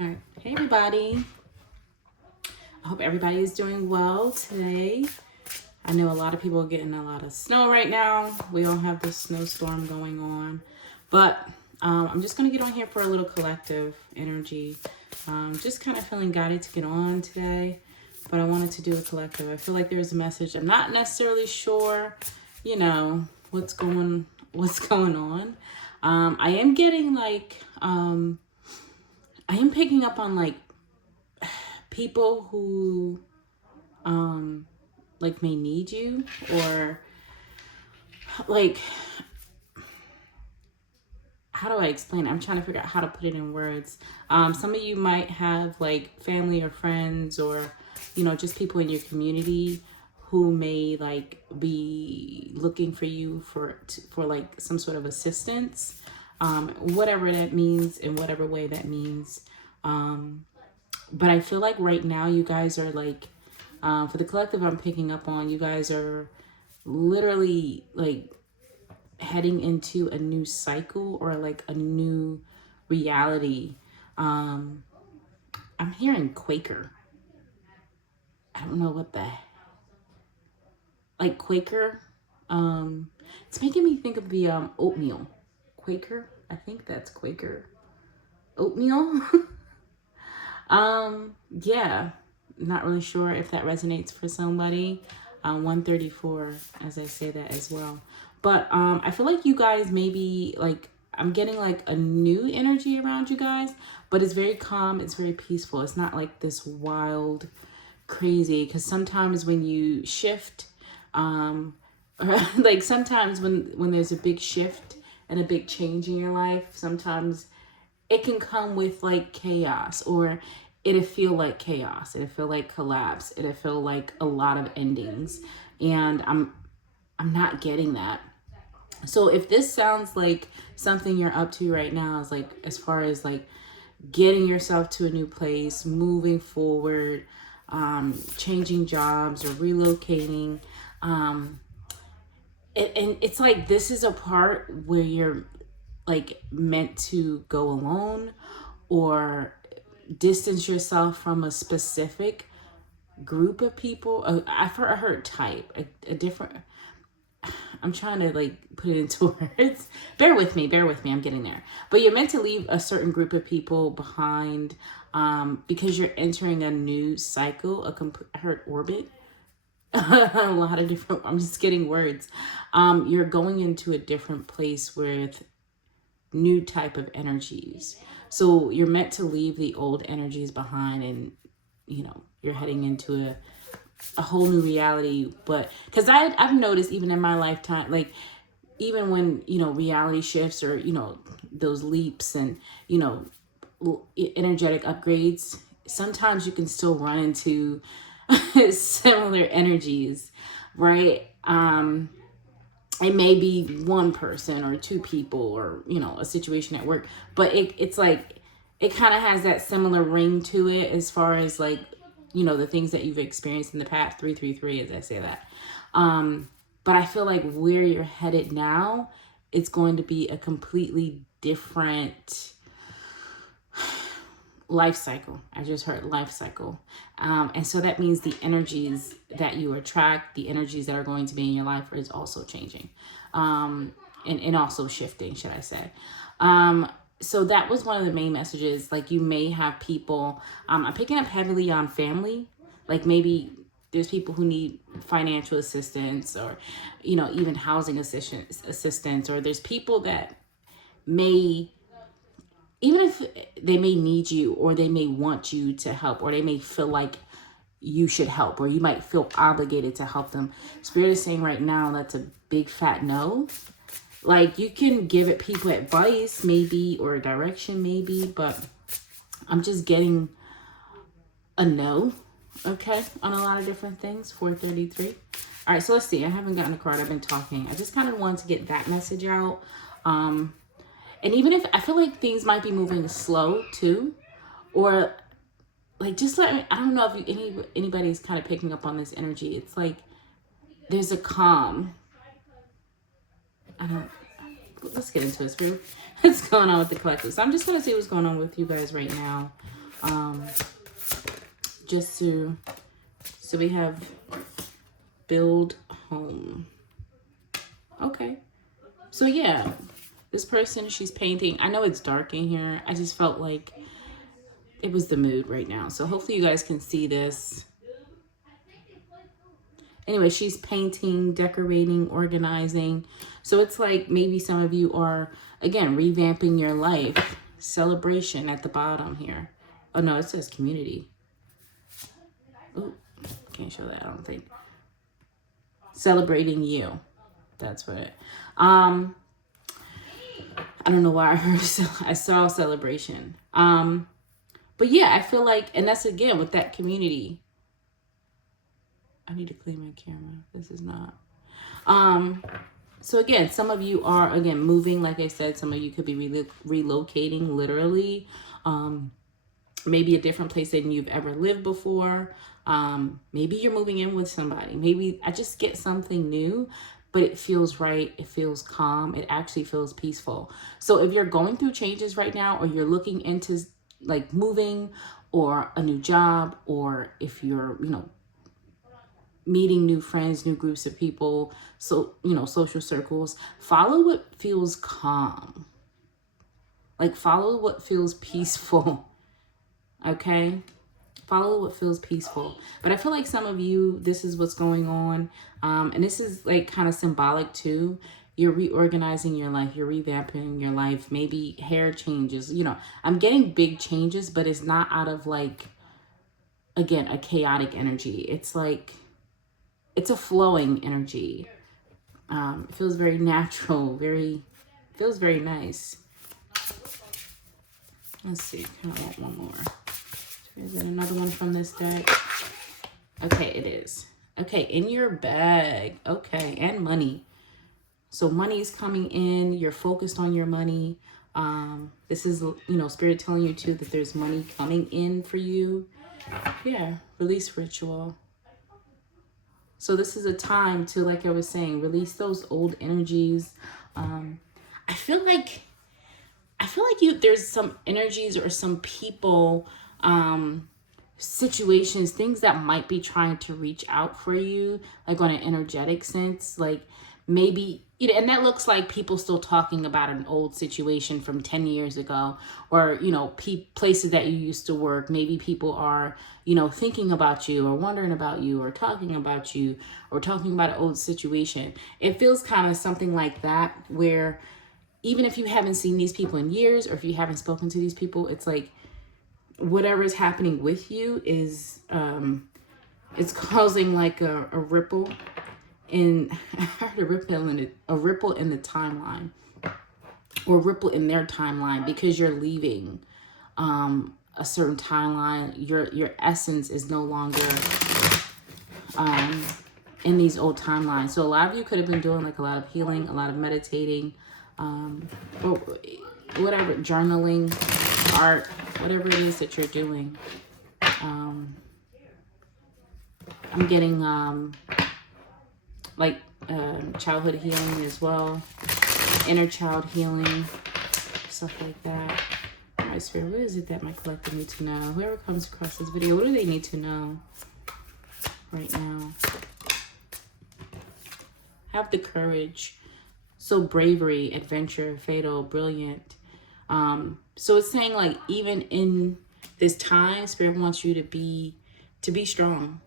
All right. Hey, everybody. I hope everybody is doing well today. I know a lot of people are getting a lot of snow right now. We all have this snowstorm going on. But I'm just going to get on here for a little collective energy. Just kind of feeling guided to get on today. But I wanted to do a collective. I feel like there's a message. I'm not necessarily sure, you know, what's going on. I am getting I am picking up on people who may need you, or like, how do I explain it? I'm trying to figure out how to put it in words. Some of you might have like family or friends, or just people in your community who may be looking for you for like some sort of assistance, whatever that means, in whatever way that means. But I feel like right now you guys are for the collective I'm picking up on, you guys are literally heading into a new cycle, or like a new reality. I'm hearing Quaker. I don't know what the Quaker. It's making me think of the oatmeal. Quaker. I think that's Quaker oatmeal. Yeah, not really sure if that resonates for somebody. 134, as I say that as well. But I feel like you guys maybe I'm getting like a new energy around you guys, but it's very calm, it's very peaceful. It's not like this wild, crazy, because sometimes when you shift, like sometimes when there's a big shift and a big change in your life, sometimes it can come with like chaos, or it'll feel like chaos, it'll feel like collapse, it'll feel like a lot of endings. And I'm not getting that. So if this sounds like something you're up to right now, is like as far as like getting yourself to a new place, moving forward, changing jobs or relocating, and it's like this is a part where you're like meant to go alone, or distance yourself from a specific group of people. I heard type a different. I'm trying to like put it into words. Bear with me. I'm getting there. But you're meant to leave a certain group of people behind, because you're entering a new cycle. I heard orbit. A lot of different. I'm just getting words. You're going into a different place with new type of energies. So you're meant to leave the old energies behind, and you're heading into a whole new reality. But because I've noticed, even in my lifetime, like even when reality shifts, or those leaps, and energetic upgrades, sometimes you can still run into similar energies, right? It may be one person or two people, or a situation at work, but it's like it kind of has that similar ring to it, as far as like the things that you've experienced in the past. 333, as I say that. But I feel like where you're headed now, it's going to be a completely different life cycle. I just heard life cycle. And so that means the energies that you attract, the energies that are going to be in your life, is also changing, and also shifting, should I say. So that was one of the main messages. Like you may have people, I'm picking up heavily on family. Like maybe there's people who need financial assistance, or even housing assistance, or there's people that may, even if they may need you, or they may want you to help, or they may feel like you should help, or you might feel obligated to help them. Spirit is saying right now that's a big fat no. Like you can give it people advice maybe, or direction maybe, but I'm just getting a no, okay, on a lot of different things. 433. All right, so let's see. I haven't gotten a card. I've been talking. I just kind of wanted to get that message out. And even if I feel like things might be moving slow too, or like just let me, I don't know if anybody's kind of picking up on this energy. It's like there's a calm. Let's get into it, Spirit. What's going on with the collective? So I'm just going to see what's going on with you guys right now. Just to, so we have build home. Okay. So yeah, this person, she's painting. I know it's dark in here. I just felt like it was the mood right now. So hopefully you guys can see this. Anyway, she's painting, decorating, organizing. So it's like maybe some of you are, again, revamping your life. Celebration at the bottom here. Oh no, it says community. Oh, can't show that, I don't think. Celebrating you. That's what it. I don't know why I heard. I saw celebration. But yeah, I feel like, and that's again with that community. I need to clean my camera. This is not. So again, some of you are again moving. Like I said, some of you could be relocating literally. Maybe a different place than you've ever lived before. Maybe you're moving in with somebody. Maybe I just get something new, but it feels right. It feels calm. It actually feels peaceful. So if you're going through changes right now, or you're looking into like moving or a new job, or if you're, meeting new friends, new groups of people, so, social circles, follow what feels calm. Like follow what feels peaceful. Okay? Follow what feels peaceful. But I feel like some of you, this is what's going on. And this is like kind of symbolic too. You're reorganizing your life. You're revamping your life. Maybe hair changes. I'm getting big changes, but it's not out of like, again, a chaotic energy. It's like, it's a flowing energy. It feels very natural, feels very nice. Let's see, I want one more. Is there another one from this deck? Okay, it is. Okay, in your bag. Okay, and money. So money's coming in. You're focused on your money. This is, Spirit telling you too that there's money coming in for you. Yeah, release ritual. So this is a time to, like I was saying, release those old energies. I feel like there's some energies or some people, situations, things that might be trying to reach out for you, like on an energetic sense, like maybe, and that looks like people still talking about an old situation from 10 years ago, or, places that you used to work. Maybe people are, thinking about you or wondering about you or talking about you or talking about an old situation. It feels kind of something like that, where even if you haven't seen these people in years, or if you haven't spoken to these people, it's like whatever is happening with you is, it's causing like a ripple. And I heard a ripple in the timeline, or ripple in their timeline, because you're leaving a certain timeline. Your essence is no longer in these old timelines. So a lot of you could have been doing like a lot of healing, a lot of meditating, or whatever, journaling, art, whatever it is that you're doing. I'm getting childhood healing as well, inner child healing, stuff like that. All right, Spirit, what is it that my collective needs to know? Whoever comes across this video, what do they need to know right now? Have the courage. So bravery, adventure, fatal, brilliant. So it's saying like, even in this time, Spirit wants you to be strong.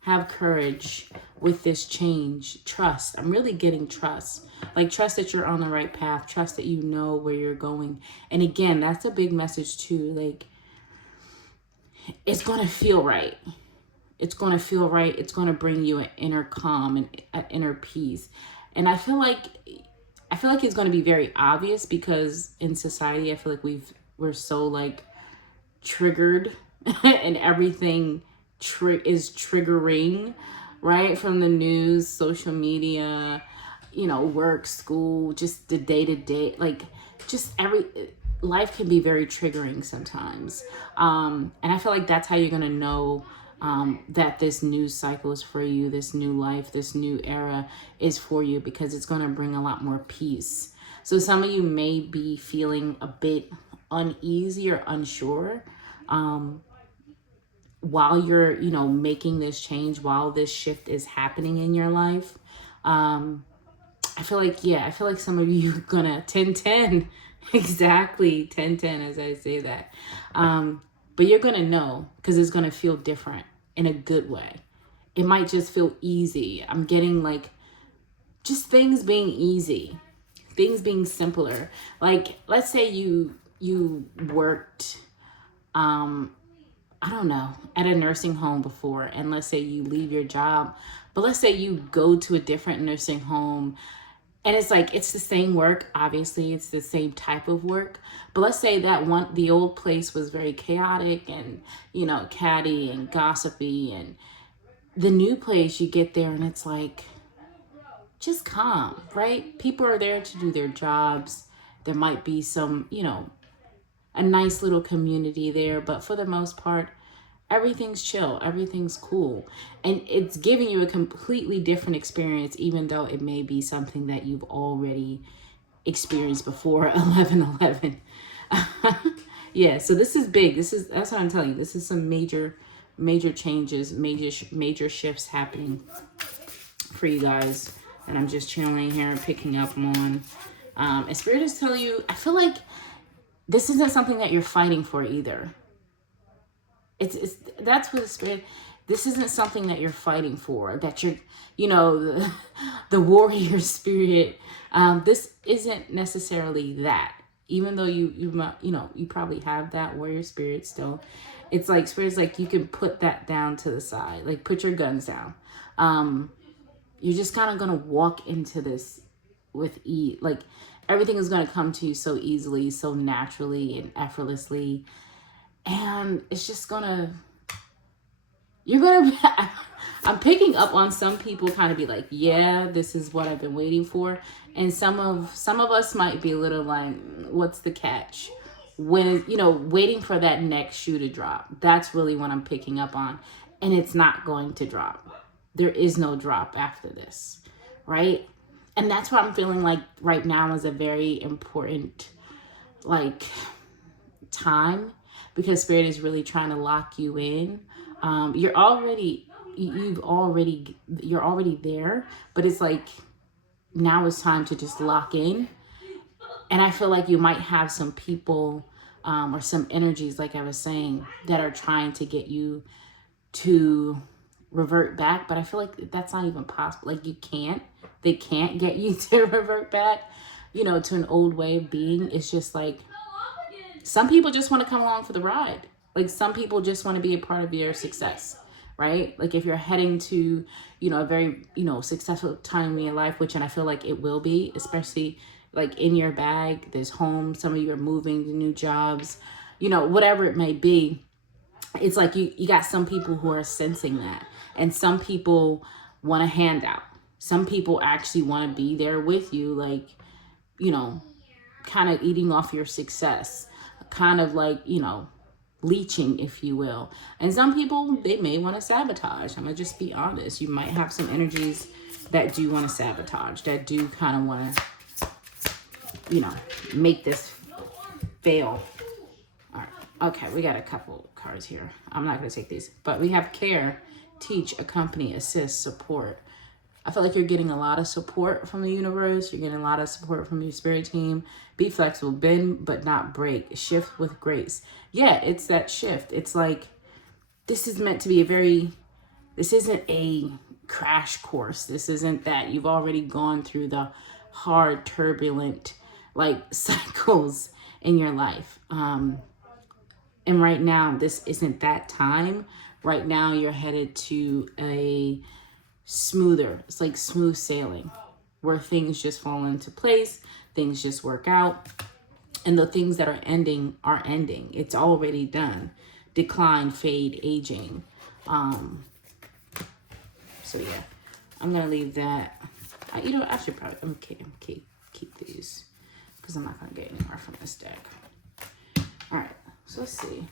Have courage with this change. Trust. I'm really getting trust. Like trust that you're on the right path. Trust that you know where you're going. And again, that's a big message too. Like, it's going to feel right. It's going to feel right. It's going to bring you an inner calm and an inner peace. And I feel like it's going to be very obvious, because in society, I feel like we're so like triggered and everything is triggering, right? From the news, social media, work, school, just the day-to-day, like just life can be very triggering sometimes. And I feel like that's how you're going to know that this new cycle is for you, this new life, this new era is for you, because it's going to bring a lot more peace. So some of you may be feeling a bit uneasy or unsure, while you're, you know, making this change, while this shift is happening in your life. I feel like, yeah, I feel like some of you are gonna 10-10, exactly 10-10 as I say that. But you're gonna know, because it's gonna feel different in a good way. It might just feel easy. I'm getting like just things being easy, things being simpler. Like, let's say you worked, I don't know, at a nursing home before, and let's say you leave your job, but let's say you go to a different nursing home, and it's like, it's the same work. Obviously, it's the same type of work. But let's say that the old place was very chaotic and, you know, catty and gossipy. And the new place, you get there and it's like, just calm, right? People are there to do their jobs. There might be some, you know, a nice little community there. But for the most part, everything's chill, everything's cool, and it's giving you a completely different experience, even though it may be something that you've already experienced before 11/11. Yeah, so this is big. That's what I'm telling you. This is some major changes, major shifts happening for you guys, and I'm just chilling here and picking up on. And Spirit is telling you, I feel like this isn't something that you're fighting for either. It's that's what the Spirit, this isn't something that you're fighting for, that you're, you know, the warrior spirit. This isn't necessarily that, even though you know, you probably have that warrior spirit still. It's like, Spirit's like, you can put that down to the side, like put your guns down. You're just kind of gonna walk into this with ease. Like, everything is gonna come to you so easily, so naturally and effortlessly. And it's just I'm picking up on some people kind of be like, yeah, this is what I've been waiting for. And some of us might be a little like, what's the catch? When, you know, waiting for that next shoe to drop. That's really what I'm picking up on. And it's not going to drop. There is no drop after this, right? And that's what I'm feeling like right now is a very important, like, time, because Spirit is really trying to lock you in. You're already there, but it's like, now it's time to just lock in. And I feel like you might have some people, or some energies, like I was saying, that are trying to get you to revert back. But I feel like that's not even possible. Like, they can't get you to revert back, you know, to an old way of being. It's just like, some people just want to come along for the ride. Like, some people just want to be a part of your success, right? Like, if you're heading to, you know, a very, you know, successful time in your life, which, and I feel like it will be, especially like in your bag, there's home, some of you are moving to new jobs, you know, whatever it may be. It's like you got some people who are sensing that, and some people want a handout. Some people actually want to be there with you, like, you know, kind of eating off your success, kind of like, you know, leeching, if you will. And some people, they may want to sabotage. I'm gonna just be honest. You might have some energies that do want to sabotage, that do kind of want to, you know, make this fail. All right. Okay, we got a couple cards here. I'm not gonna take these, but we have care, teach, accompany, assist, support. I feel like you're getting a lot of support from the universe. You're getting a lot of support from your spirit team. Be flexible, bend but not break. Shift with grace. Yeah, it's that shift. It's like, this is meant to be this isn't a crash course. This isn't that. You've already gone through the hard, turbulent, like, cycles in your life. And right now, this isn't that time. Right now, you're headed to it's like smooth sailing, where things just fall into place, things just work out, and the things that are ending. It's already done. Decline, fade, aging. So yeah, I'm gonna leave that. You know, I should probably keep these, because I'm not gonna get anywhere from this deck. All right, so let's see.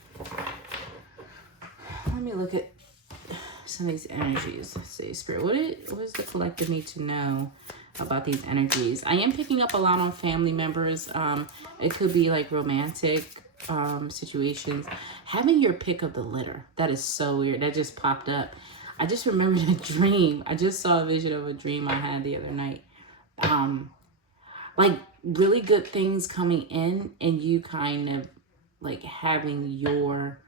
Let me look at some of these energies. Let's see, Spirit, what does the collective need to know about these energies? I am picking up a lot on family members. It could be like romantic situations. Having your pick of the litter. That is so weird. That just popped up. I just remembered a dream. I just saw a vision of a dream I had the other night. Like really good things coming in and you kind of like having your,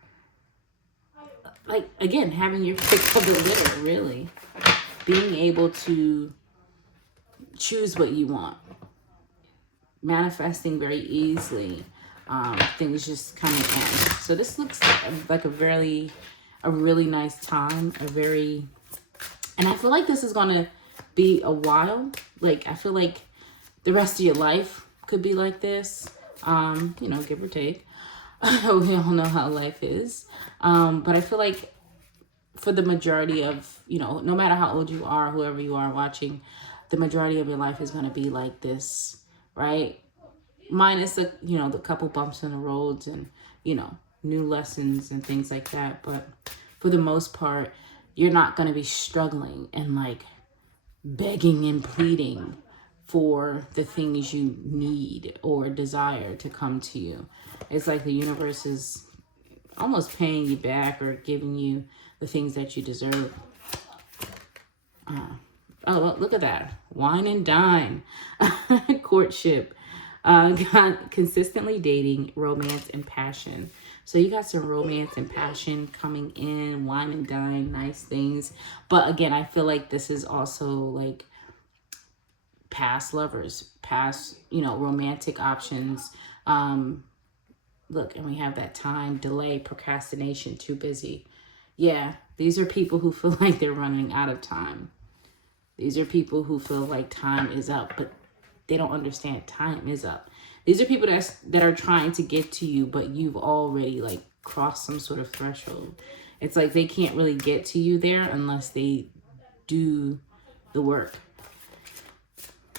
like, again, having your pick of the litter, really. Being able to choose what you want. Manifesting very easily. Things just kind of end. So this looks like a really nice time. And I feel like this is going to be a while. Like, I feel like the rest of your life could be like this, give or take. We all know how life is. But I feel like for the majority of, no matter how old you are, whoever you are watching, the majority of your life is going to be like this, right? Minus the, the couple bumps in the roads and, new lessons and things like that. But for the most part, you're not going to be struggling and like begging and pleading for the things you need or desire to come to you. It's like the universe is almost paying you back or giving you the things that you deserve. Oh, look at that. Wine and dine. Courtship. Consistently dating, romance, and passion. So you got some romance and passion coming in, wine and dine, nice things. But again, I feel like this is also like past lovers, past, romantic options. Look, and we have that time, delay, procrastination, too busy. Yeah, these are people who feel like they're running out of time. These are people who feel like time is up, but they don't understand time is up. These are people that are trying to get to you, but you've already like crossed some sort of threshold. It's like they can't really get to you there unless they do the work.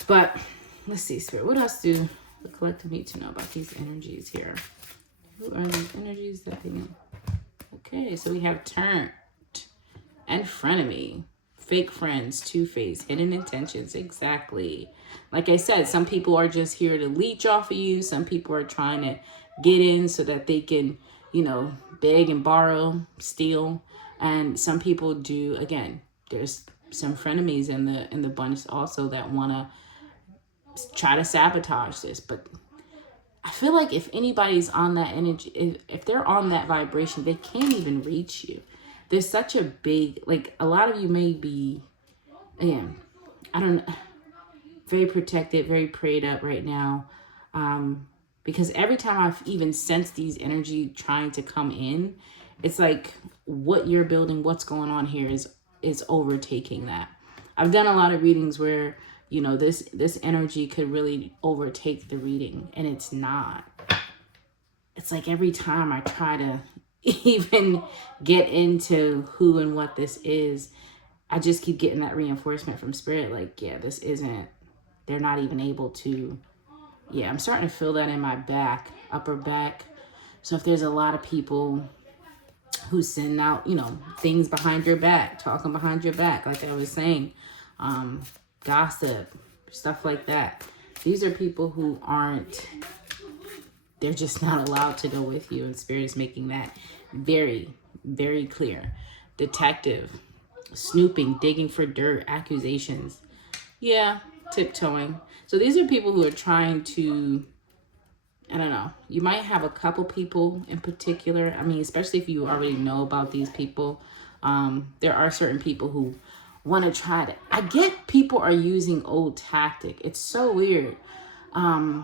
But let's see, Spirit. What else do the collective need to know about these energies here? Who are these energies that they know? Okay, so we have turned and frenemy. Fake friends, two-faced, hidden intentions. Exactly. Like I said, some people are just here to leech off of you. Some people are trying to get in so that they can, beg and borrow, steal. And some people do, again, there's some frenemies in the bunch also that want to try to sabotage this. But I feel like if anybody's on that energy, if they're on that vibration, they can't even reach you. There's such a big, like, a lot of you may be, again, I don't know, very protected, very prayed up right now. Because every time I've even sensed these energy trying to come in, it's like what you're building, what's going on here is overtaking that. I've done a lot of readings where, this energy could really overtake the reading, and it's not. It's like every time I try to even get into who and what this is, I just keep getting that reinforcement from Spirit. Like, yeah, this isn't, they're not even able to, yeah, I'm starting to feel that in my back, upper back. So if there's a lot of people who send out, things behind your back, talking behind your back, like I was saying, gossip, stuff like that. These are people who aren't, they're just not allowed to go with you. And Spirit is making that very, very clear. Detective, snooping, digging for dirt, accusations. Yeah, tiptoeing. So these are people who are trying to, I don't know, you might have a couple people in particular. I mean, especially if you already know about these people. There are certain people who want to try to, I get people are using old tactic. It's so weird. But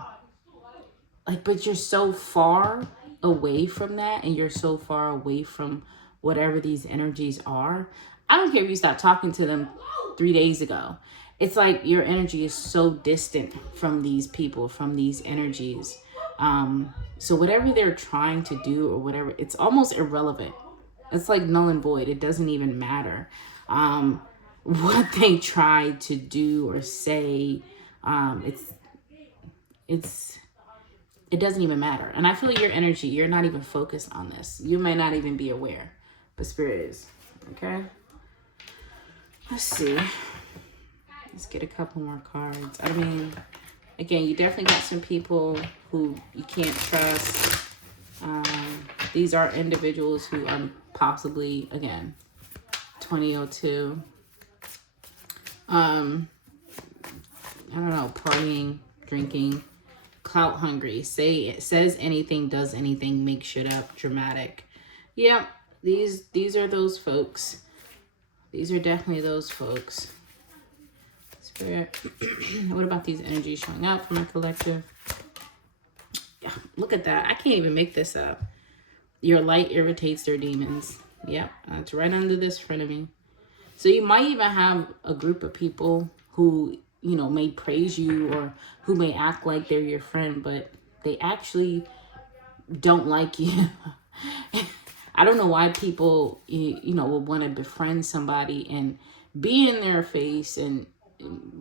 you're so far away from that, and you're so far away from whatever these energies are. I don't care if you stopped talking to them 3 days ago. It's like your energy is so distant from these people, from these energies. So whatever they're trying to do or whatever, it's almost irrelevant. It's like null and void. It doesn't even matter. What they try to do or say, it doesn't even matter. And I feel your energy, you're not even focused on this. You may not even be aware, but Spirit is. Okay? Let's see. Let's get a couple more cards. I mean, again, you definitely got some people who you can't trust. These are individuals who are possibly, again, 2002. I don't know, partying, drinking, clout hungry, says anything, does anything, make shit up, dramatic. Yep, these are those folks. These are definitely those folks. Spirit. What about these energies showing up from a collective? Yeah, look at that. I can't even make this up. Your light irritates their demons. Yep, that's right under this front of me. So you might even have a group of people who, you know, may praise you or who may act like they're your friend, but they actually don't like you. I don't know why people, you know, would want to befriend somebody and be in their face and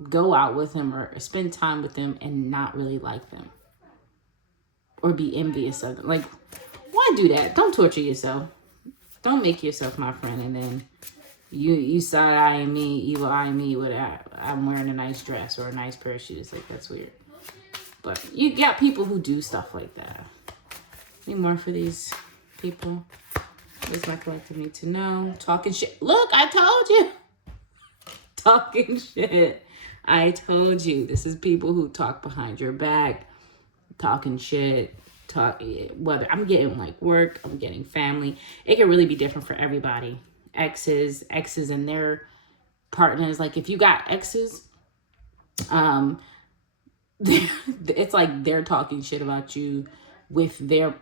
go out with them or spend time with them and not really like them or be envious of them. Like, why do that? Don't torture yourself. Don't make yourself my friend and then you side-eyeing me, evil-eyeing me with I'm wearing a nice dress or a nice pair of shoes. Like, that's weird. But you got people who do stuff like that. Any more for these people? What does my collective need to know? Talking shit. Look, I told you. Talking shit. I told you. This is people who talk behind your back. Talking shit. Whether I'm getting like work, I'm getting family. It can really be different for everybody. Exes and their partners. Like if you got exes, it's like they're talking shit about you with their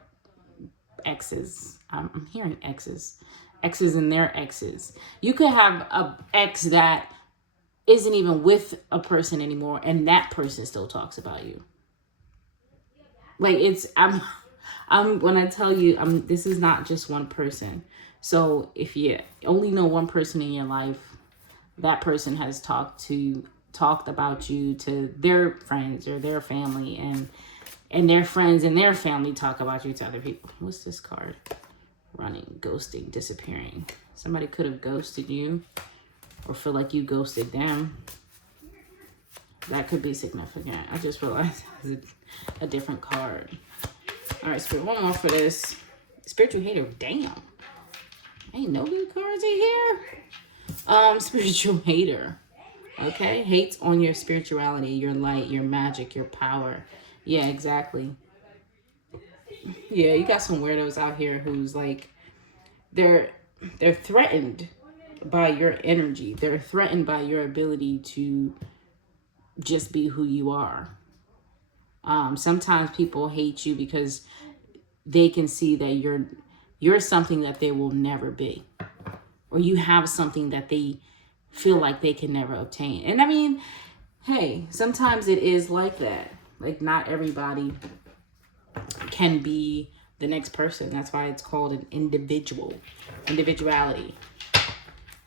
exes. I'm hearing exes and their exes. You could have a ex that isn't even with a person anymore, and that person still talks about you. Like I'm when I tell you, this is not just one person. So if you only know one person in your life, that person has talked about you to their friends or their family, and their friends and their family talk about you to other people. What's this card? Running, ghosting, disappearing. Somebody could have ghosted you or feel like you ghosted them. That could be significant. I just realized it's a different card. All right, Spirit, one more for this. Spiritual hater, damn. Ain't no good cards in here. Spiritual hater. Okay, hates on your spirituality, your light, your magic, your power. Yeah, exactly. Yeah, you got some weirdos out here who's like, they're threatened by your energy. They're threatened by your ability to just be who you are. Sometimes people hate you because they can see that you're something that they will never be, or you have something that they feel like they can never obtain. And I mean, hey, sometimes it is like that. Like not everybody can be the next person. That's why it's called an individuality.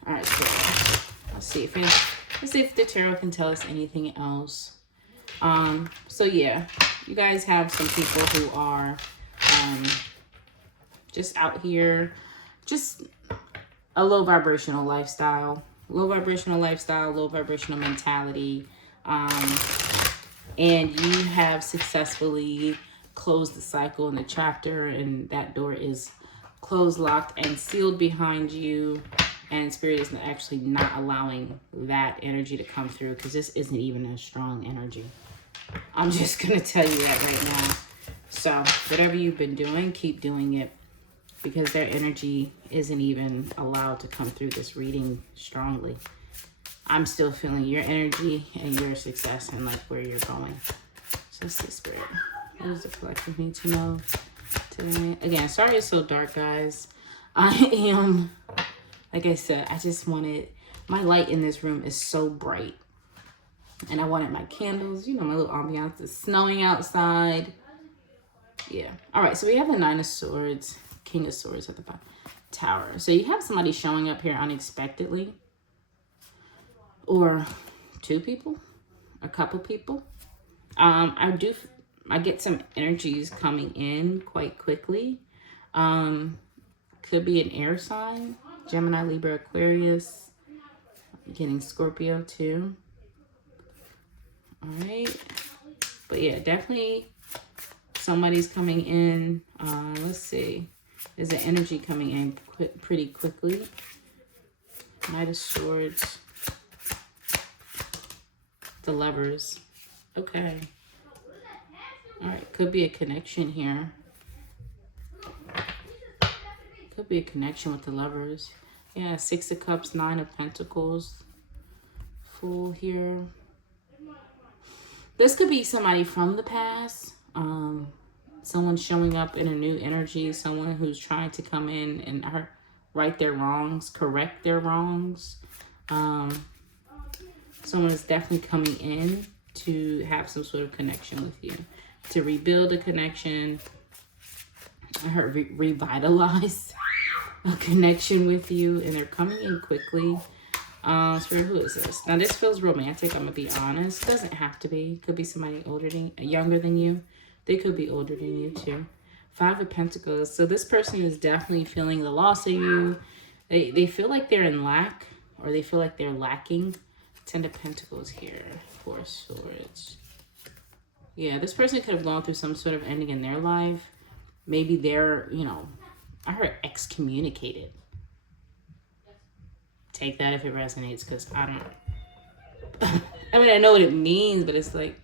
All right, so let's see if the tarot can tell us anything else. So yeah, you guys have some people who are just out here, just a low vibrational lifestyle, low vibrational mentality. And you have successfully closed the cycle in the chapter, and that door is closed, locked, and sealed behind you. And Spirit is actually not allowing that energy to come through because this isn't even a strong energy. I'm just going to tell you that right now. So whatever you've been doing, keep doing it because their energy isn't even allowed to come through this reading strongly. I'm still feeling your energy and your success and like where you're going. So let's see, Spirit. What does the collective need to know today? Again, sorry it's so dark, guys. I am, like I said, I just wanted, my light in this room is so bright. And I wanted my candles, you know, my little ambiance. It's snowing outside. Yeah. All right, so we have the Nine of Swords, King of Swords at the bottom. Tower. So you have somebody showing up here unexpectedly. Or two people, a couple people. I get some energies coming in quite quickly. Could be an air sign, Gemini, Libra, Aquarius. I'm getting Scorpio too. All right, but yeah, definitely Somebody's coming in. Let's see. There's an energy coming in pretty quickly. Knight of Swords. The Lovers. Okay. All right. Could be a connection here. Could be a connection with the Lovers. Yeah, 6 of Cups, 9 of Pentacles. Fool here. This could be somebody from the past. Someone showing up in a new energy. Someone who's trying to come in and right their wrongs, correct their wrongs. Someone is definitely coming in to have some sort of connection with you. To rebuild a connection. I heard revitalize a connection with you. And they're coming in quickly. Spirit, who is this? Now, this feels romantic. I'm going to be honest. Doesn't have to be. Could be somebody younger than you. They could be older than you, too. 5 of Pentacles. So this person is definitely feeling the loss of you. They feel like they're in lack. Or they feel like they're lacking. 10 of Pentacles here. 4 of Swords. Yeah, this person could have gone through some sort of ending in their life. Maybe they're, I heard excommunicated. Take that if it resonates, because I don't. I mean, I know what it means, but it's like,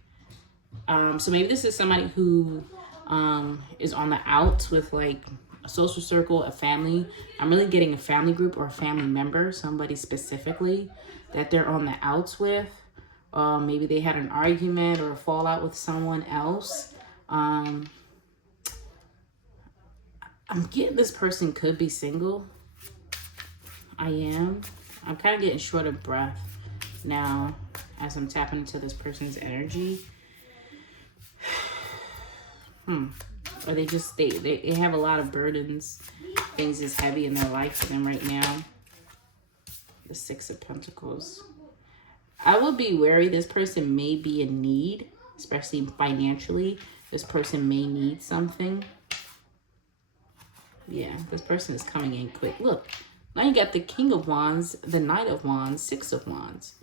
so maybe this is somebody who is on the outs with like a social circle, a family. I'm really getting a family group or a family member, somebody specifically that they're on the outs with. Maybe they had an argument or a fallout with someone else. I'm getting this person could be single. I am. I'm kind of getting short of breath now as I'm tapping into this person's energy. Or they just, they have a lot of burdens. Things is heavy in their life for them right now. The 6 of Pentacles. I will be wary. This person may be in need, especially financially. This person may need something. Yeah, this person is coming in quick. Look, now you got the King of Wands, the Knight of Wands, 6 of Wands.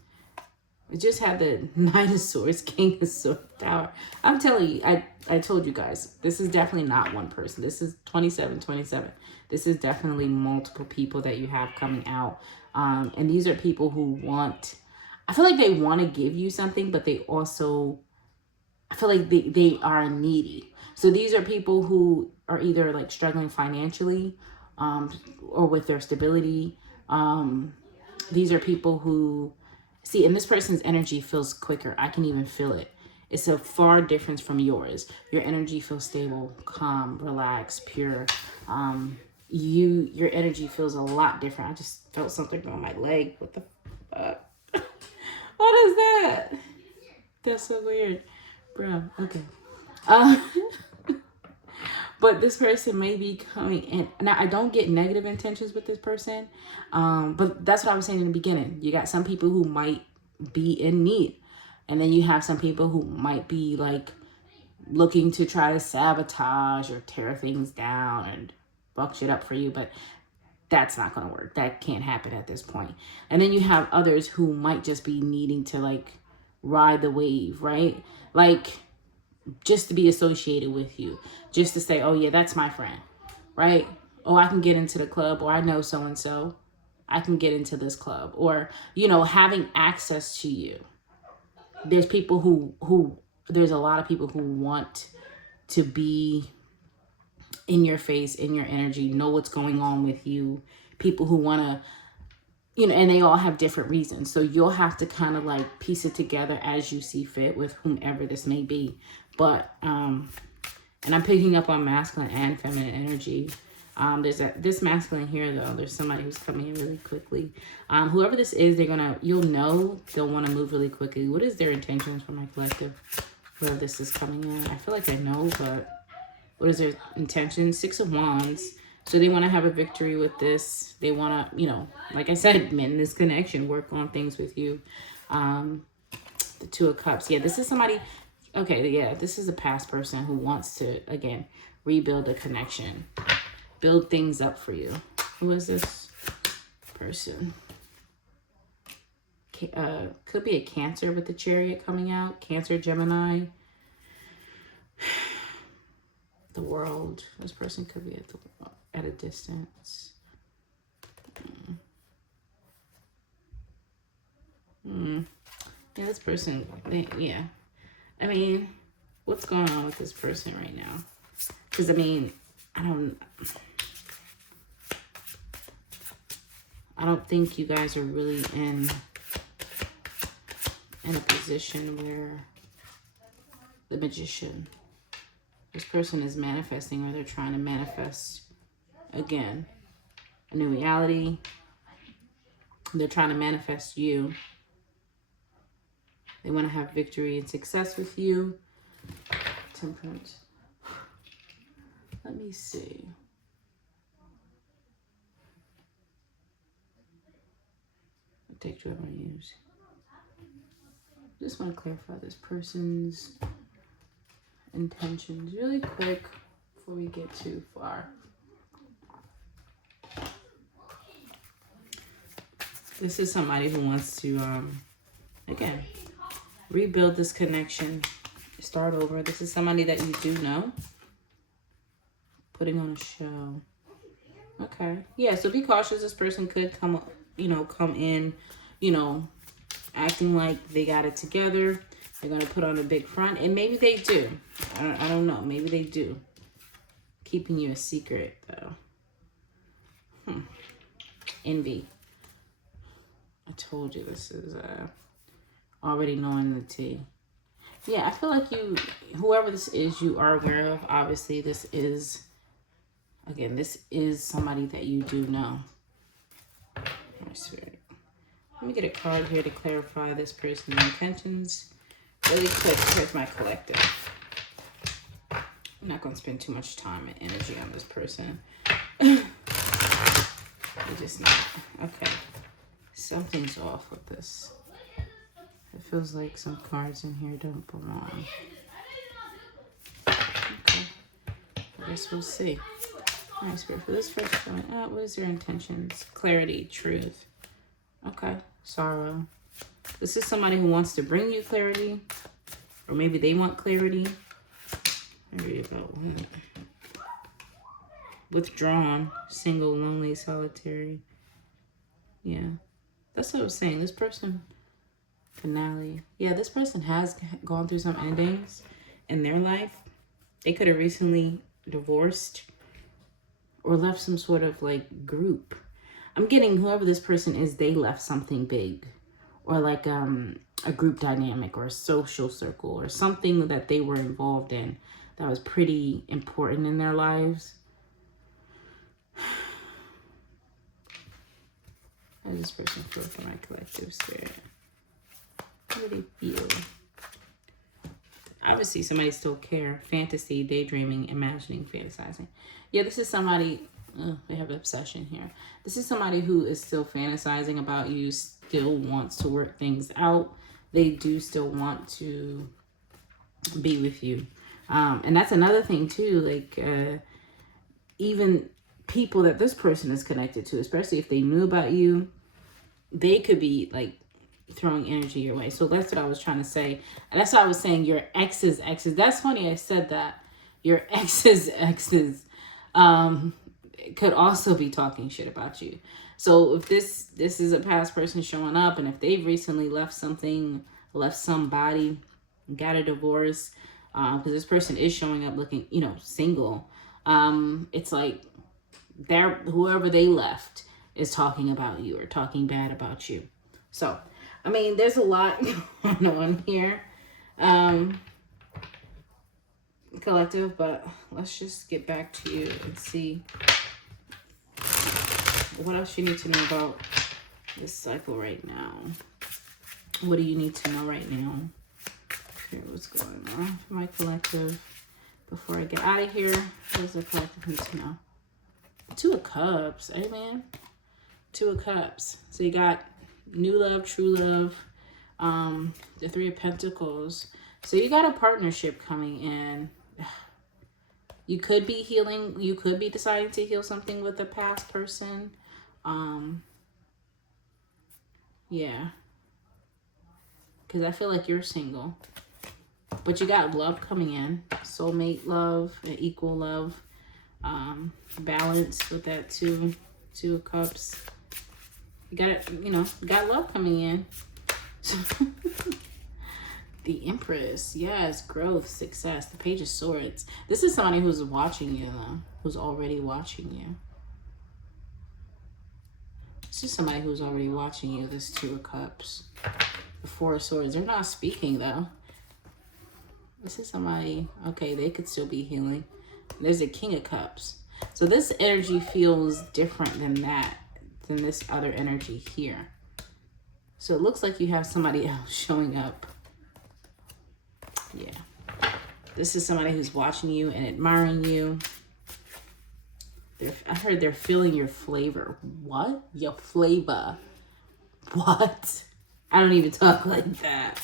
We just had the Knight of Swords, King of Swords, Tower. I'm telling you, I told you guys, this is definitely not one person. This is 27. This is definitely multiple people that you have coming out. And these are people who want, I feel like they want to give you something, but they also, I feel like they are needy. So these are people who are either like struggling financially or with their stability. These are people who, see, and this person's energy feels quicker. I can even feel it. It's a far difference from yours. Your energy feels stable, calm, relaxed, pure. Your energy feels a lot different. I just felt something on my leg. What the fuck? What is that? That's so weird. Bro, okay. But this person may be coming in. Now, I don't get negative intentions with this person. But that's what I was saying in the beginning. You got some people who might be in need. And then you have some people who might be like looking to try to sabotage or tear things down and fuck shit up for you. But that's not going to work. That can't happen at this point. And then you have others who might just be needing to like ride the wave, right? Like just to be associated with you, just to say, oh yeah, that's my friend, right? Oh, I can get into the club, or I know so-and-so, I can get into this club, or, having access to you. There's people there's a lot of people who want to be in your face, in your energy, know what's going on with you. People who want to, and they all have different reasons. So you'll have to kind of like piece it together as you see fit with whomever this may be. But, and I'm picking up on masculine and feminine energy. There's this masculine here though. There's somebody who's coming in really quickly. Whoever this is, you'll know they'll want to move really quickly. What is their intentions for my collective? Whoever this is coming in. I feel like I know, but what is their intention? 6 of Wands. So they want to have a victory with this. They want to, like I said, mend this connection, work on things with you. The 2 of Cups. Yeah, this is somebody. Okay, yeah, this is a past person who wants to, again, rebuild a connection. Build things up for you. Who is this person? Could be a Cancer with the Chariot coming out. Cancer, Gemini. the world. This person could be at a distance. Yeah, this person, yeah. I mean, what's going on with this person right now? Because, I mean, I don't think you guys are really in a position where the Magician, this person is manifesting, or they're trying to manifest again a new reality. They're trying to manifest you. They want to have victory and success with you. Temperance. Let me see. What deck do I want to use? Just want to clarify this person's intentions really quick before we get too far. This is somebody who wants to, again, rebuild this connection, start over. This is somebody that you do know. Putting on a show. Okay. Yeah, so be cautious. This person could come in, acting like they got it together. They're going to put on a big front. And maybe they do. I don't know. Maybe they do. Keeping you a secret, though. Envy. I told you this is already knowing the tea. Yeah, I feel like whoever this is, you are aware of. Obviously, this is somebody that you do know. My spirit. Let me get a card here to clarify this person's intentions. Really quick, here's my collective. I'm not going to spend too much time and energy on this person. You just not. Okay. Something's off with this. It feels like some cards in here don't belong. Okay. I guess we'll see. All right, Spirit, for this first showing up, what is your intentions? Clarity, truth. Okay, sorrow. This is somebody who wants to bring you clarity, or maybe they want clarity. Maybe about what? Withdrawn, single, lonely, solitary. Yeah, that's what I was saying. This person, finale. Yeah, this person has gone through some endings in their life. They could have recently divorced or left some sort of like group. I'm getting whoever this person is, they left something big, or like a group dynamic or a social circle or something that they were involved in that was pretty important in their lives. How does this person feel for my collective spirit? How do they feel? Obviously, somebody still care. Fantasy, daydreaming, imagining, fantasizing. Yeah, this is somebody, they have an obsession here. This is somebody who is still fantasizing about you, still wants to work things out. They do still want to be with you. And that's another thing too, like even people that this person is connected to, especially if they knew about you, they could be like throwing energy your way. So that's what I was trying to say. And that's why I was saying your ex's exes. That's funny I said that. Your ex's exes could also be talking shit about you. So if this is a past person showing up, and if they've recently left something, left somebody, got a divorce, because this person is showing up looking, single, it's like whoever they left is talking about you or talking bad about you. So, I mean, there's a lot going on here, collective, but let's just get back to you and see what else you need to know about this cycle right now. What do you need to know right now? Here, what's going on for my collective before I get out of here? What does the collective need to know? Two of Cups, amen. Two of Cups. So you got new love, true love, the Three of Pentacles. So you got a partnership coming in. You could be healing. You could be deciding to heal something with a past person. Yeah. Because I feel like you're single. But you got love coming in, soulmate love, and equal love, balance with that two of cups. You got, got love coming in. The Empress, yes, growth, success. The Page of Swords. This is somebody who's watching you, though, who's already watching you. This is somebody who's already watching you. This Two of Cups, the Four of Swords. They're not speaking though. This is somebody. Okay, they could still be healing. There's a King of Cups. So this energy feels different than this other energy here. So it looks like you have somebody else showing up. Yeah. This is somebody who's watching you and admiring you. I heard they're feeling your flavor. What? Your flavor. What? I don't even talk like that.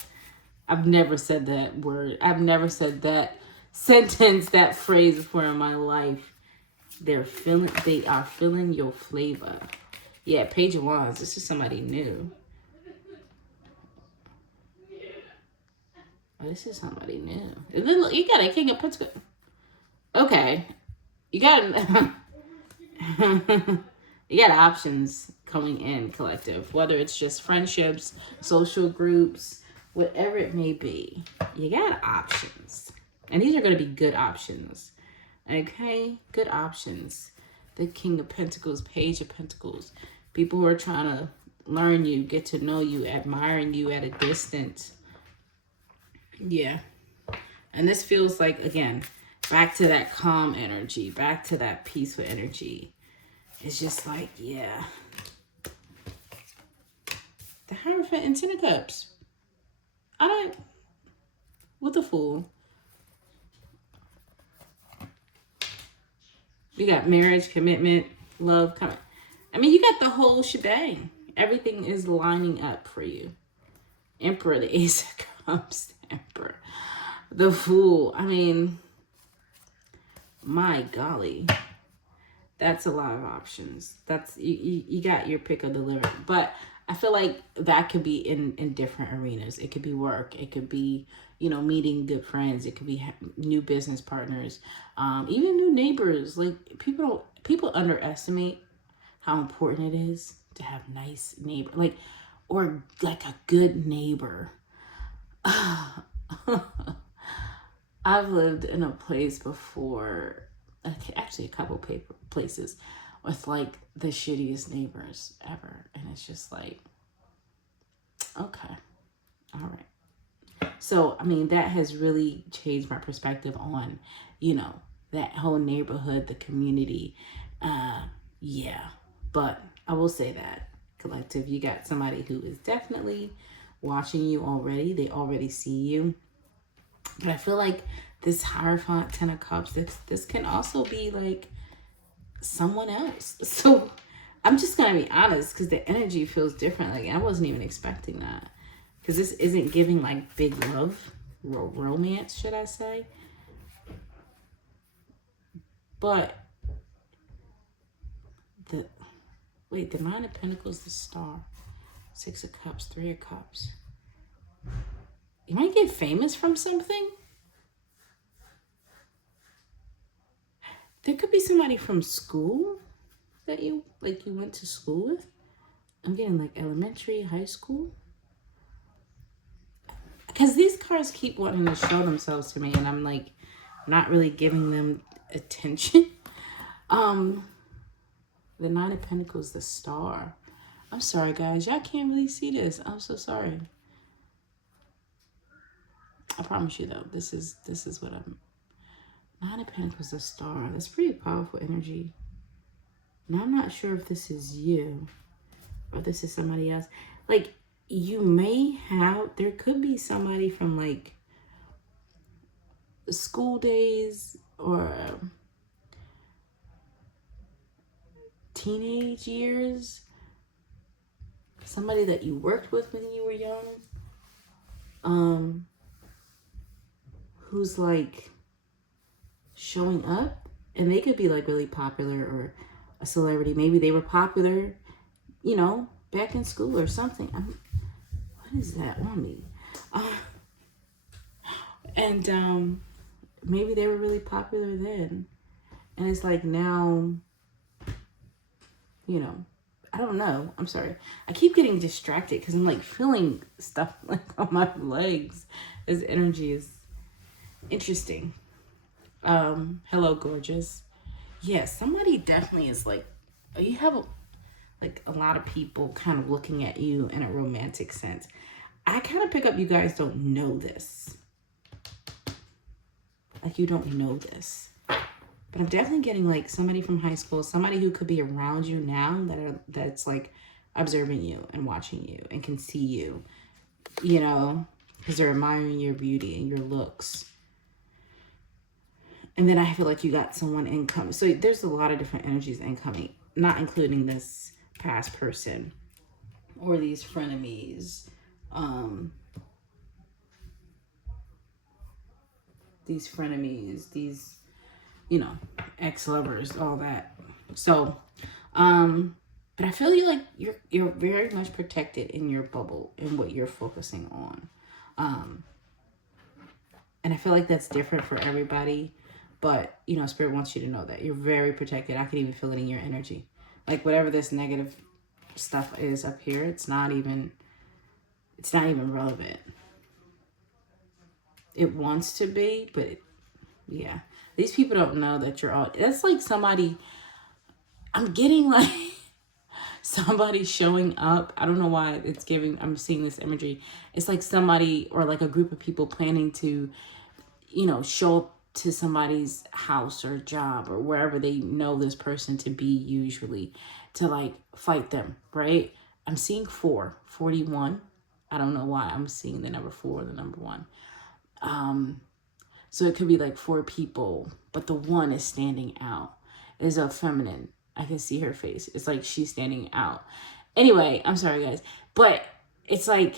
I've never said that word. I've never said that sentence, that phrase before in my life. They are feeling your flavor. Yeah, Page of Wands. This is somebody new. Oh, this is somebody new. You got a King of Pentacles. Okay. You got you got options coming in, collective. Whether it's just friendships, social groups, whatever it may be. You got options. And these are going to be good options. Okay? Good options. The King of Pentacles, Page of Pentacles. People who are trying to learn you, get to know you, admiring you at a distance. Yeah. And this feels like, again, back to that calm energy, back to that peaceful energy. It's just like, yeah. The Hierophant and Ten of Cups. What the Fool? You got marriage, commitment, love. I mean, you got the whole shebang. Everything is lining up for you. Emperor, the Ace of Cups, the Emperor. The Fool. I mean, my golly. That's a lot of options. That's you got your pick of the litter. But I feel like that could be in different arenas. It could be work. It could be, meeting good friends. It could be new business partners, even new neighbors. Like people underestimate how important it is to have nice neighbor, or like a good neighbor. I've lived in a place before, actually a couple places, with like the shittiest neighbors ever. And it's just like, okay, all right. So, I mean, that has really changed my perspective on, that whole neighborhood, the community. Yeah, but I will say that, collective, you got somebody who is definitely watching you already. They already see you. But I feel like this Hierophant, Ten of Cups, this can also be like someone else. So I'm just going to be honest, because the energy feels different. Like I wasn't even expecting that. Because this isn't giving like big love, romance, should I say. But the Nine of Pentacles, the Star, Six of Cups, Three of Cups. You might get famous from something. There could be somebody from school that you went to school with. I'm getting like elementary, high school. Because these cards keep wanting to show themselves to me, and I'm like not really giving them attention. The Nine of Pentacles, the Star. I'm sorry, guys. Y'all can't really see this. I'm so sorry. I promise you, though, this is what I'm... Nine of Pentacles, the Star. That's pretty powerful energy. Now, I'm not sure if this is you or this is somebody else. Like, you may have... There could be somebody from, like, school days or teenage years. Somebody that you worked with when you were young. Who's, like, showing up. And they could be, like, really popular or a celebrity. Maybe they were popular, back in school or something. What is that on me? And maybe they were really popular then. And it's like now, you know, I don't know. I'm sorry. I keep getting distracted because I'm like feeling stuff like on my legs. This energy is interesting. Hello, gorgeous. Yeah, somebody definitely is like, you have like a lot of people kind of looking at you in a romantic sense. I kind of pick up you guys don't know this. Like you don't know this. But I'm definitely getting like somebody from high school, somebody who could be around you now that's like observing you and watching you and can see you, you know, because they're admiring your beauty and your looks. And then I feel like you got someone incoming. So there's a lot of different energies incoming, not including this past person or these frenemies. These frenemies, these, you know, ex-lovers, all that. So, but I feel like you're very much protected in your bubble and what you're focusing on. And I feel like that's different for everybody. But, you know, Spirit wants you to know that you're very protected. I can even feel it in your energy. Like whatever this negative stuff is up here, it's not even relevant. It wants to be, but yeah. These people don't know that you're all, that's like somebody, I'm getting like somebody showing up. I don't know why it's giving, I'm seeing this imagery. It's like somebody or like a group of people planning to, you know, show up to somebody's house or job or wherever they know this person to be, usually to like fight them, right? I'm seeing 41. I don't know why I'm seeing the number 4 or the number 1. So it could be like 4 people, but the one is standing out. Is a feminine. I can see her face. It's like she's standing out. Anyway, I'm sorry guys, but it's like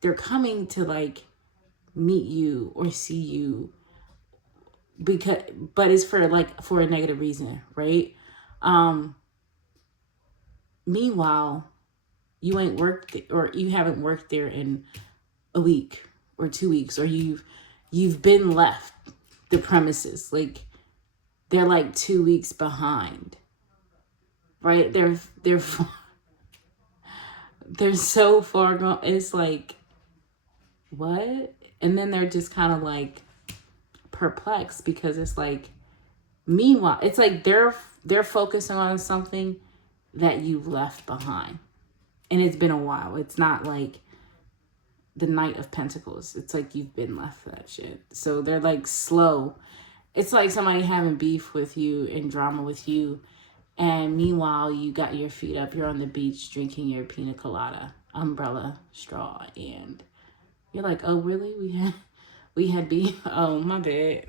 they're coming to like meet you or see you, because but it's for like for a negative reason, right? Meanwhile, you ain't worked or you haven't worked there in a week or 2 weeks, or you've been left the premises. Like they're like 2 weeks behind, right? They're so far gone. It's like, what? And then they're just kind of like perplexed because it's like, meanwhile, it's like they're focusing on something that you've left behind, and it's been a while. It's not like the Knight of Pentacles. It's like you've been left for that shit. So they're like slow. It's like somebody having beef with you and drama with you, and meanwhile you got your feet up, you're on the beach drinking your pina colada, umbrella straw, and you're like, oh really, we had beef, oh my bad.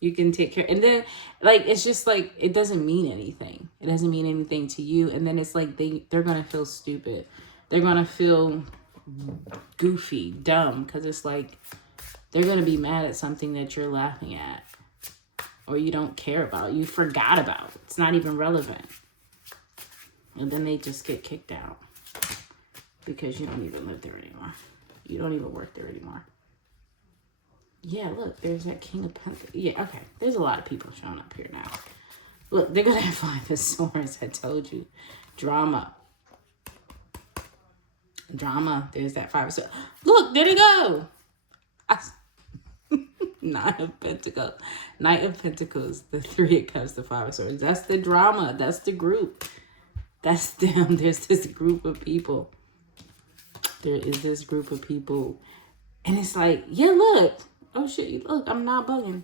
You can take care. And then like it's just like it doesn't mean anything. It doesn't mean anything to you. And then it's like they're gonna feel stupid. They're gonna feel goofy, dumb, because it's like they're gonna be mad at something that you're laughing at or you don't care about, you forgot about. It's not even relevant. And then they just get kicked out because you don't even live there anymore. You don't even work there anymore. Yeah, look, there's that King of Pentacles. Yeah, okay. There's a lot of people showing up here now. Look, they're going to have 5 of Swords. I told you. Drama. There's that 5 of Swords. Look, there they go. 9 of Pentacles. Knight of Pentacles. The 3 of Cups. The 5 of Swords. That's the drama. That's the group. That's them. There's this group of people. There is this group of people. And it's like, yeah, look. Oh shit, look, I'm not bugging.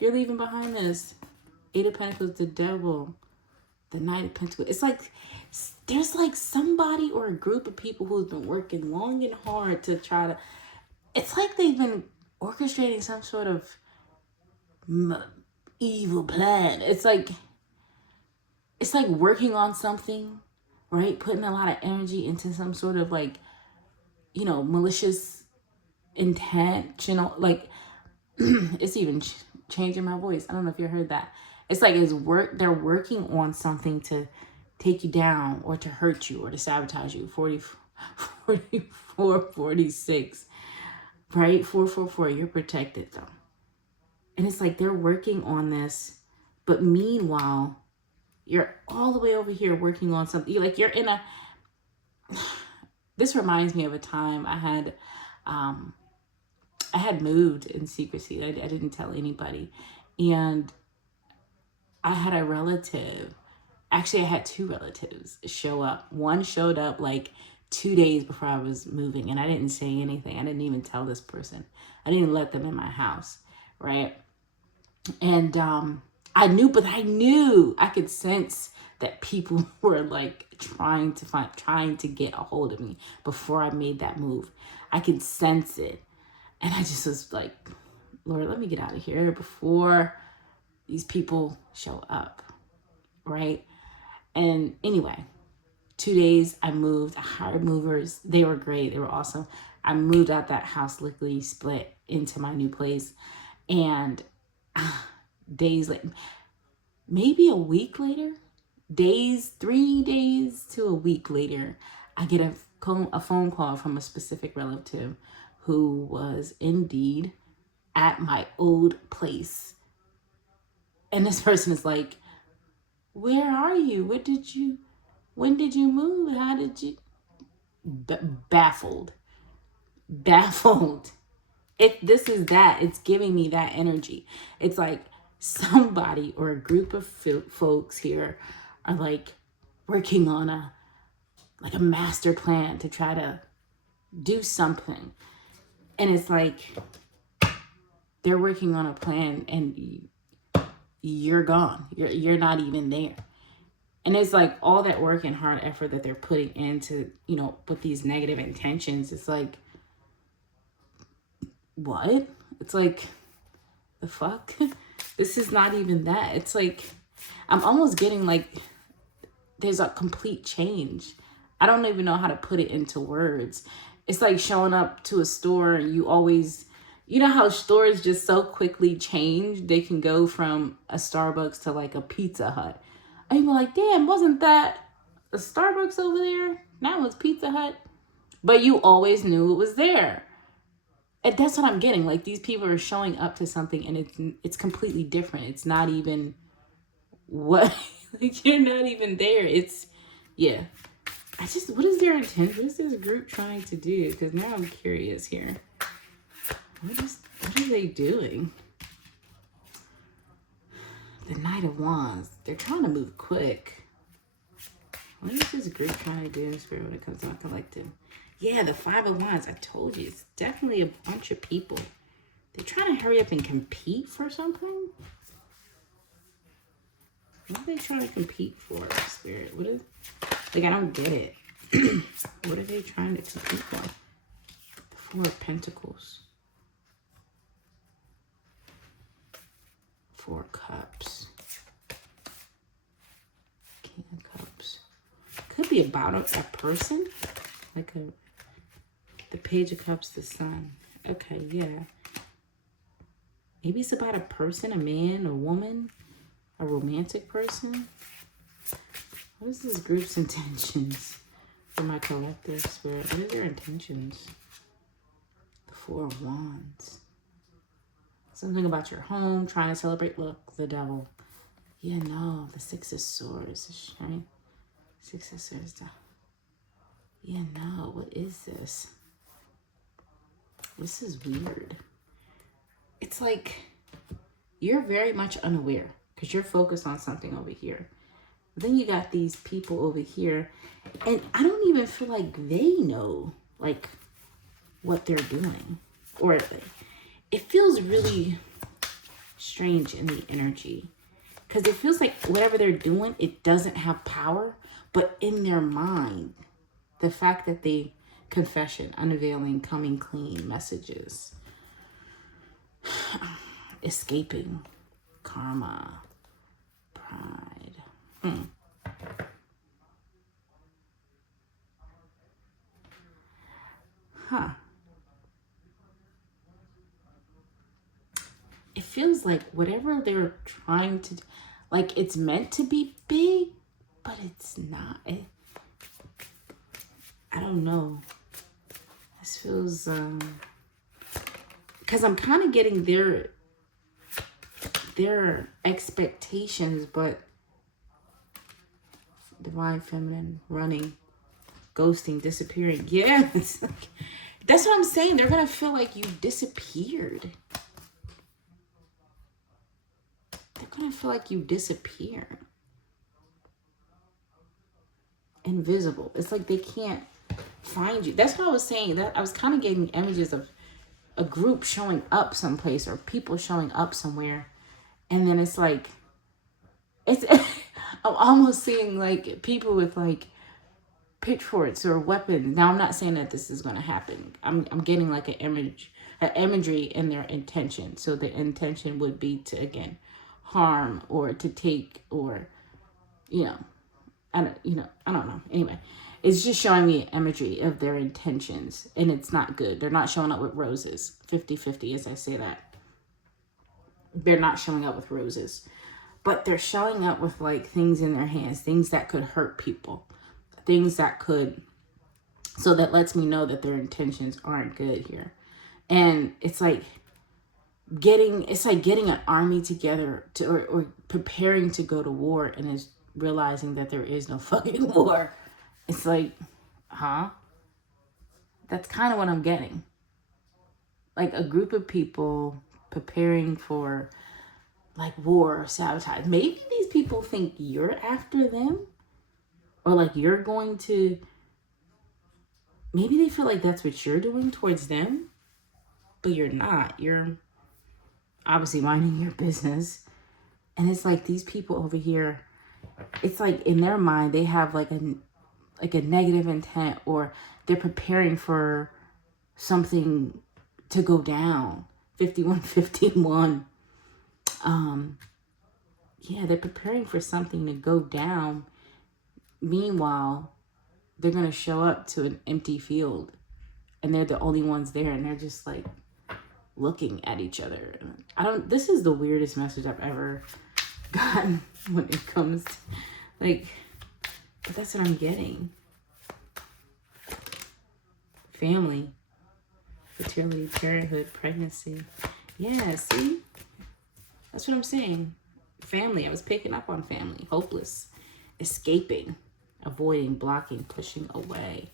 You're leaving behind this. 8 of Pentacles, the Devil, the Knight of Pentacles. It's like there's like somebody or a group of people who's been working long and hard to try to, it's like they've been orchestrating some sort of evil plan. It's like working on something, right? Putting a lot of energy into some sort of like, you know, malicious intentional, like, it's even changing my voice. I don't know if you heard that. It's like they're working on something to take you down or to hurt you or to sabotage you. 44, 46. right? 444, you're protected though. And it's like they're working on this, but meanwhile, you're all the way over here working on something. Like you're in a, this reminds me of a time I had moved in secrecy. I didn't tell anybody. And I had a relative, actually I had two relatives show up. One showed up like 2 days before I was moving, and I didn't say anything. I didn't even tell this person. I didn't let them in my house, right? And I knew I could sense that people were like trying to get a hold of me before I made that move. I could sense it. And I just was like, Lord, let me get out of here before these people show up, right? And anyway, 2 days I moved. I hired movers. They were great. They were awesome. I moved out that house, lickety split, into my new place. And days like maybe a week later, 3 days to a week later, I get a phone call from a specific relative who was indeed at my old place. And this person is like, where are you? When did you move? How did you? Baffled. If this is that, it's giving me that energy. It's like somebody or a group of folks here are like working on a master plan to try to do something. And it's like they're working on a plan and you're gone. You're not even there. And it's like all that work and hard effort that they're putting into, with these negative intentions. It's like, what? It's like, the fuck? This is not even that. It's like, I'm almost getting like, there's a complete change. I don't even know how to put it into words. It's like showing up to a store and you always, you know how stores just so quickly change? They can go from a Starbucks to like a Pizza Hut. And you're like, damn, wasn't that a Starbucks over there? Now it's Pizza Hut. But you always knew it was there. And that's what I'm getting. Like, these people are showing up to something and it's completely different. It's not even what, like, you're not even there. It's, yeah. What is their intent? What is this group trying to do? Because now I'm curious here. What are they doing? The Knight of Wands. They're trying to move quick. What is this group trying to do in spirit when it comes to my collective? Yeah, the Five of Wands. I told you. It's definitely a bunch of people. They're trying to hurry up and compete for something? What are they trying to compete for, spirit? I don't get it. What are they trying to compete for? The Four of Pentacles. Four of Cups. King of Cups. Could be about a person. The Page of Cups, the Sun. Okay, yeah. Maybe it's about a person, a man, a woman, a romantic person. What is this group's intentions for my collective spirit? What are their intentions? The Four of Wands. Something about your home, trying to celebrate. Look, the Devil. Yeah, no, the Six of Swords, the Strength. Six of Swords. Yeah, no, what is this? This is weird. It's like you're very much unaware because you're focused on something over here. But then you got these people over here, and I don't even feel like they know like what they're doing, or it feels really strange in the energy because it feels like whatever they're doing, it doesn't have power, but in their mind, the fact that they confession, unveiling, coming clean, messages, escaping, karma, pride. It feels like whatever they're trying to do, like it's meant to be big, but it's not. I don't know. This feels because I'm kind of getting their expectations, but divine feminine, running, ghosting, disappearing. Yeah, that's what I'm saying. They're gonna feel like you disappeared. They're gonna feel like you disappeared. Invisible. It's like they can't find you. That's what I was saying. That I was kind of getting images of a group showing up someplace or people showing up somewhere, and then it's like it's I'm almost seeing like people with like pitchforks or weapons. Now I'm not saying that this is going to happen. I'm getting like an imagery in their intention. So the intention would be to, again, harm or to take, or I don't know. Anyway, it's just showing me imagery of their intentions, and it's not good. They're not showing up with roses. 50-50 as I say that. They're not showing up with roses. But they're showing up with like things in their hands, things that could hurt people, things that could, so that lets me know that their intentions aren't good here. And it's like getting an army together or preparing to go to war, and is realizing that there is no fucking war. It's like, huh? That's kind of what I'm getting. Like a group of people preparing for like war or sabotage. Maybe these people think you're after them, or like you're going to, maybe they feel like that's what you're doing towards them, but you're not. You're obviously minding your business. And it's like these people over here, it's like in their mind they have like a negative intent, or they're preparing for something to go down. 5151. Yeah, they're preparing for something to go down. Meanwhile, they're going to show up to an empty field, and they're the only ones there, and they're just like looking at each other. This is the weirdest message I've ever gotten when it comes to, like, but that's what I'm getting. Family, fertility, parenthood, pregnancy. Yeah, see? That's what I'm saying. Family. I was picking up on family. Hopeless. Escaping. Avoiding. Blocking. Pushing away.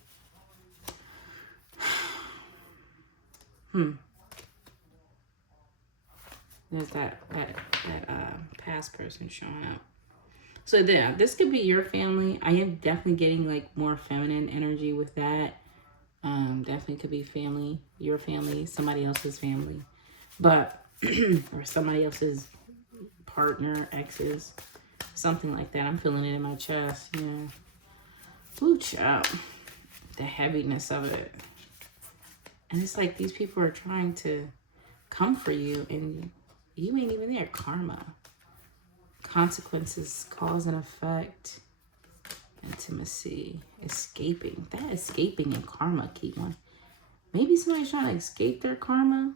There's that past person showing up. So yeah, this could be your family. I am definitely getting like more feminine energy with that. Definitely could be family, your family, somebody else's family, but or somebody else's partner, exes, something like that. I'm feeling it in my chest. Yeah. Ooh, child. The heaviness of it. And it's like these people are trying to come for you, and you ain't even there. Karma. Consequences, cause and effect. Intimacy. Escaping. That escaping and karma, key one. Maybe somebody's trying to escape their karma.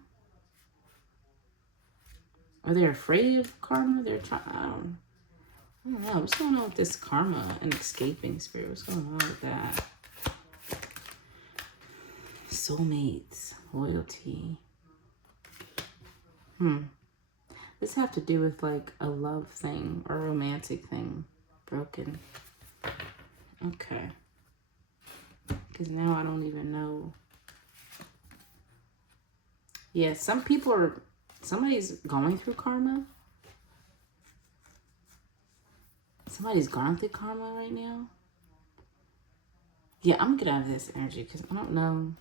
Are they afraid of karma? They're trying. I don't know. What's going on with this karma and escaping spirit? What's going on with that? Soulmates. Loyalty. This have to do with like a love thing or a romantic thing. Broken. Okay. Because now I don't even know. Yeah, somebody's going through karma. Somebody's gone through karma right now. Yeah, I'm gonna get out of this energy because I don't know.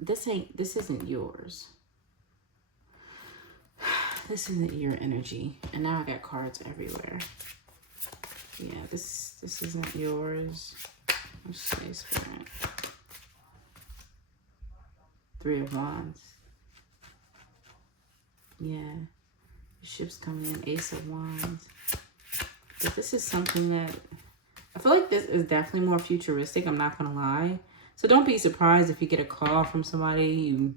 This isn't yours. This isn't your energy. And now I got cards everywhere. Yeah, this isn't yours. Let's say Spirit. 3 of Wands. Yeah. The ship's coming in. Ace of Wands. But this is something that I feel like this is definitely more futuristic. I'm not gonna lie. So don't be surprised if you get a call from somebody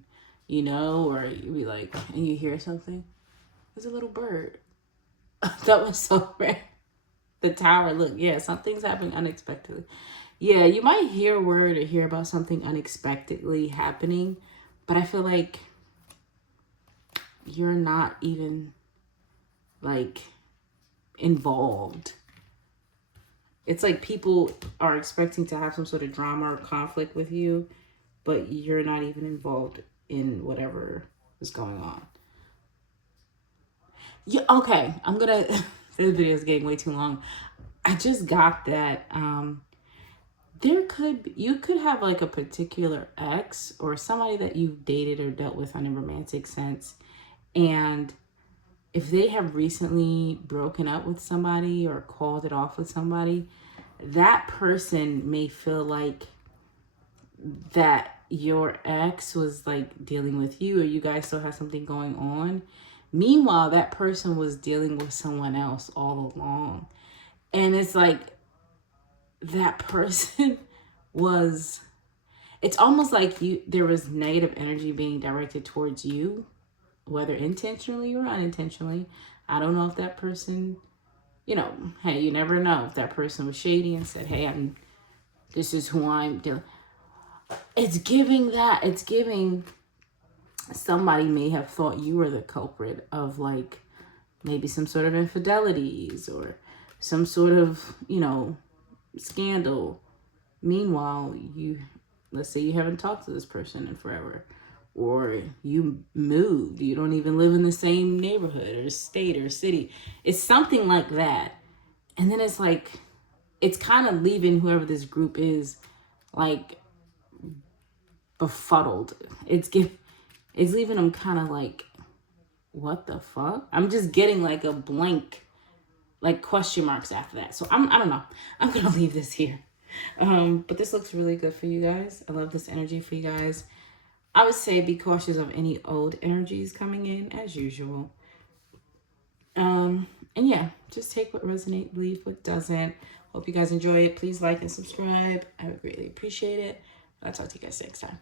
you know, or you be like, and you hear something. There's a little bird. That was so rare. The tower, look, yeah, something's happening unexpectedly. Yeah, you might hear a word or hear about something unexpectedly happening, but I feel like you're not even like involved. It's like people are expecting to have some sort of drama or conflict with you, but you're not even involved in whatever is going on. Yeah, okay. I'm gonna this video is getting way too long. I just got that you could have like a particular ex or somebody that you've dated or dealt with on a romantic sense, and if they have recently broken up with somebody or called it off with somebody, that person may feel like that your ex was like dealing with you, or you guys still have something going on. Meanwhile, that person was dealing with someone else all along. And it's like that person was, it's almost like there was negative energy being directed towards you, whether intentionally or unintentionally. I don't know if that person, hey, you never know if that person was shady and said, hey, this is who I'm dealing. It's giving somebody may have thought you were the culprit of like maybe some sort of infidelities or some sort of, scandal. Meanwhile, let's say you haven't talked to this person in forever, or you moved, you don't even live in the same neighborhood or state or city. It's something like that. And then it's like, it's kind of leaving whoever this group is like befuddled. It's leaving them kind of like, what the fuck? I'm just getting like a blank, like question marks after that. So I don't know. I'm gonna leave this here. But this looks really good for you guys. I love this energy for you guys. I would say be cautious of any old energies coming in as usual. And yeah, just take what resonates, leave what doesn't. Hope you guys enjoy it. Please like and subscribe. I would greatly appreciate it. I'll talk to you guys next time.